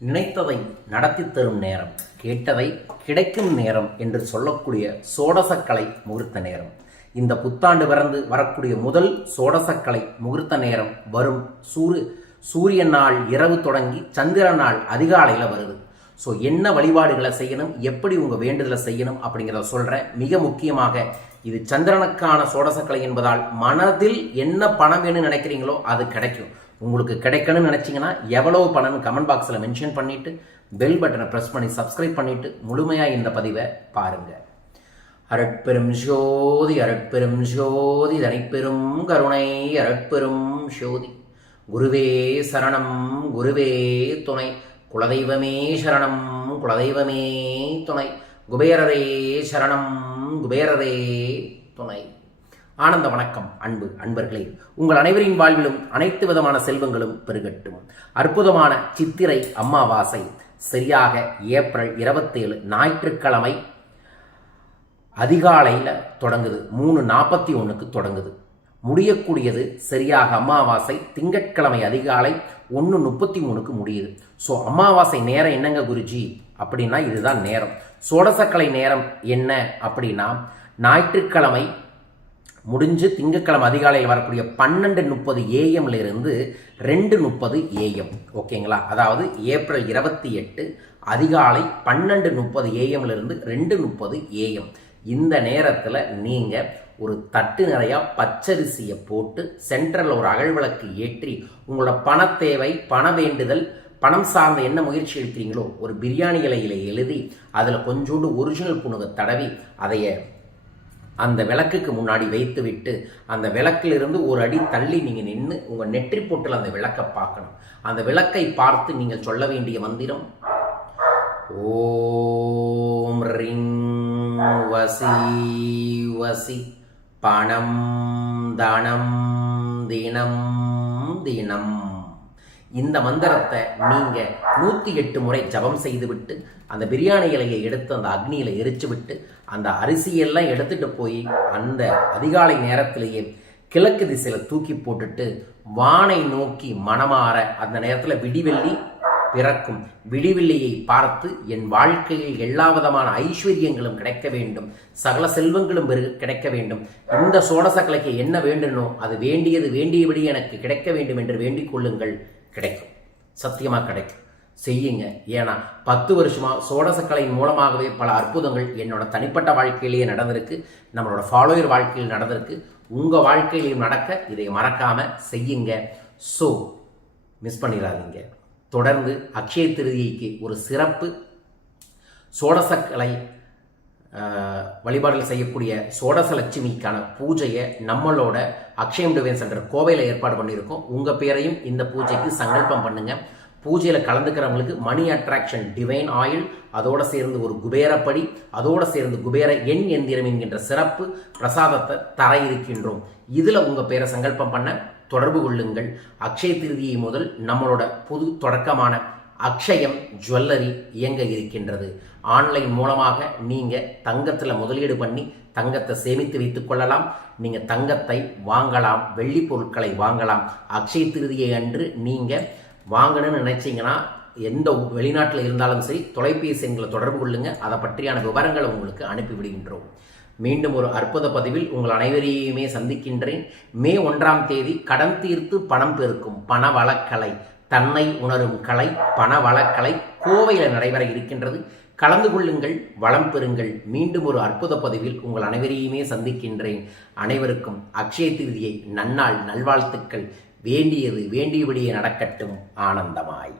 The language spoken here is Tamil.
நினைத்ததை நடத்தி தரும் நேரம் கேட்டதை கிடைக்கும் நேரம் என்று சொல்லக்கூடிய சோடசக்கலை முகூர்த்த நேரம். இந்த புத்தாண்டு பிறந்து வரக்கூடிய முதல் சோடசக்கலை முகூர்த்த நேரம் வரும் சூரிய சூரிய நாள் இரவு தொடங்கி சந்திர நாள் அதிகாலையில் வருது. ஸோ என்ன வழிபாடுகளை செய்யணும் எப்படி உங்கள் வேண்டுதலை செய்யணும் அப்படிங்கிறத சொல்கிறேன் மிக முக்கியமாக இது சந்திரனுக்கான சோடசக்கலை என்பதால் மனதில் என்ன பணம் வேணும்னு நினைக்கிறீங்களோ அது கிடைக்கும். உங்களுக்கு கிடைக்கணும்னு நினச்சிங்கன்னா எவ்வளவு பணம்னு கமெண்ட் பாக்ஸில் மென்ஷன் பண்ணிவிட்டு பெல் பட்டனை ப்ரெஸ் பண்ணி சப்ஸ்கிரைப் பண்ணிவிட்டு முழுமையாக இந்த பதிவை பாருங்கள் அரட்பெரும் ஜோதி அரட்பெரும் ஜோதி தனிப்பெரும் கருணை அரட்பெரும் ஜோதி. குருவே சரணம் குருவே துணை. குலதெய்வமே சரணம் குலதெய்வமே துணை. குபேரரே சரணம் குபேரரே துணை. ஆனந்த வணக்கம் அன்பு அன்பர்களே. உங்கள் அனைவரின் வாழ்விலும் அனைத்து விதமான செல்வங்களும் பெருகட்டும். அற்புதமான சித்திரை அம்மாவாசை சரியாக ஏப்ரல் இருபத்தேழு ஞாயிற்றுக்கிழமை அதிகாலையில் தொடங்குது. மூணு நாற்பத்தி ஒன்றுக்கு தொடங்குது. முடியக்கூடியது சரியாக அமாவாசை திங்கட்கிழமை அதிகாலை ஒன்று முப்பத்தி மூணுக்கு முடியுது. ஸோ அமாவாசை நேரம் என்னங்க குருஜி? அப்படின்னா இதுதான் நேரம். சோடசக்கலை நேரம் என்ன அப்படின்னா ஞாயிற்றுக்கிழமை முடிஞ்சு திங்கட்கிழமை அதிகாலையில் வரக்கூடிய பன்னெண்டு முப்பது ஏஎம்ல இருந்து ரெண்டு முப்பது ஏஎம் ஓகேங்களா? அதாவது ஏப்ரல் இருபத்தி எட்டு அதிகாலை பன்னெண்டு முப்பது ஏஎம்ல இருந்து ரெண்டு முப்பது ஏஎம் இந்த நேரத்தில் நீங்கள் ஒரு தட்டு நிறையா பச்சரிசியை போட்டு சென்ட்ரலில் ஒரு அகழ்விளக்கு ஏற்றி உங்களோட பண தேவை பண வேண்டுதல் பணம் சார்ந்த என்ன முயற்சி எடுக்கிறீங்களோ ஒரு பிரியாணி இலையில எழுதி அதில் கொஞ்சோண்டு ஒரிஜினல் புணுக தடவி அதைய அந்த விளக்குக்கு முன்னாடி வைத்து விட்டு அந்த விளக்கிலிருந்து ஒரு அடி தள்ளி நீங்கள் நின்று உங்கள் நெற்றி போட்டில் அந்த விளக்கை பார்க்கணும். அந்த விளக்கை பார்த்து நீங்கள் சொல்ல வேண்டிய மந்திரம்? ஓம் ரிங் வசி வசி பணம் தனம் தினம் தினம். இந்த மந்திரத்தை நீங்கள் நூற்றி எட்டு முறை ஜபம் செய்துவிட்டு அந்த பிரியாணி இலையை எடுத்து அந்த அக்னியில் எரிச்சு விட்டு அந்த அரிசியெல்லாம் எடுத்துட்டு போய் அந்த அதிகாலை நேரத்திலேயே கிழக்கு திசையில் தூக்கி போட்டுட்டு வானை நோக்கி மனமாற அந்த நேரத்தில் விடிவெள்ளி பிறக்கும். விடிவெள்ளியை பார்த்து என் வாழ்க்கையில் எல்லா விதமான ஐஸ்வர்யங்களும் கிடைக்க வேண்டும். சகல செல்வங்களும் பெரு கிடைக்க வேண்டும். இந்த சோடசக்கலைக்கு என்ன வேண்டுனோ அது வேண்டியது வேண்டியபடி எனக்கு கிடைக்க வேண்டும் என்று வேண்டிக் கொள்ளுங்கள். கிடைக்கும். சத்தியமாக கிடைக்கும். செய்யுங்க. ஏன்னா பத்து வருஷமாக சோடசக்கலையின் மூலமாகவே பல அற்புதங்கள் என்னோட தனிப்பட்ட வாழ்க்கையிலேயே நடந்திருக்கு. நம்மளோட ஃபாலோயர் வாழ்க்கையில் நடந்திருக்கு. உங்கள் வாழ்க்கையிலையும் நடக்க இதை மறக்காம செய்யுங்க. ஸோ மிஸ் பண்ணிடாதீங்க. தொடர்ந்து அக்ஷய திருதியைக்கு ஒரு சிறப்பு. சோடசக்கலை வழிபாடுகள் செய்யக்கூடிய சோடசலட்சுமிக்கான பூஜையை நம்மளோட அக்ஷயம் டிவைன் சென்டர் கோவையில் ஏற்பாடு பண்ணியிருக்கோம். உங்கள் பேரையும் இந்த பூஜைக்கு சங்கல்பம் பண்ணுங்க. பூஜையில் கலந்துக்கிறவங்களுக்கு மணி அட்ராக்ஷன் டிவைன் ஆயில் அதோட சேர்ந்து ஒரு குபேரப்படி அதோட சேர்ந்து குபேர எண் எந்திரம் என்கின்ற சிறப்பு பிரசாதத்தை தர இருக்கின்றோம். இதில் உங்கள் பேரை சங்கல்பம் பண்ண தொடர்பு கொள்ளுங்கள். அக்ஷய திருதியை முதல் நம்மளோட புது தொடக்கமான அக்ஷயம் ஜுவல்லரி இயங்க இருக்கின்றது. ஆன்லைன் மூலமாக நீங்கள் தங்கத்தில் முதலீடு பண்ணி தங்கத்தை சேமித்து வைத்துக் கொள்ளலாம். நீங்கள் தங்கத்தை வாங்கலாம் வெள்ளி பொருட்களை வாங்கலாம். அக்ஷய திருதியை அன்று நீங்கள் வாங்கணும்னு நினச்சிங்கன்னா எந்த வெளிநாட்டில் இருந்தாலும் சரி தொலைபேசி எங்களை தொடர்பு கொள்ளுங்கள் அதை பற்றியான விவரங்களை உங்களுக்கு அனுப்பிவிடுகின்றோம் மீண்டும் ஒரு அற்புத பதிவில் உங்கள் அனைவரையுமே சந்திக்கின்றேன். மே ஒன்றாம் தேதி கடன் தீர்த்து பணம் பெருக்கும் பண வளக்கலை தன்னை உணரும் கலை பண வளக்கலை கோவையில் நடைபெற இருக்கின்றது. கலந்து கொள்ளுங்கள் வளம் பெறுங்கள். மீண்டும் ஒரு அற்புத பதிவில் உங்கள் அனைவரையுமே சந்திக்கின்றேன். அனைவருக்கும் அக்ஷய திருதியை நன்னாள் நல்வாழ்த்துக்கள். வேண்டியது வேண்டியபடியே நடக்கட்டும். ஆனந்தமாய்.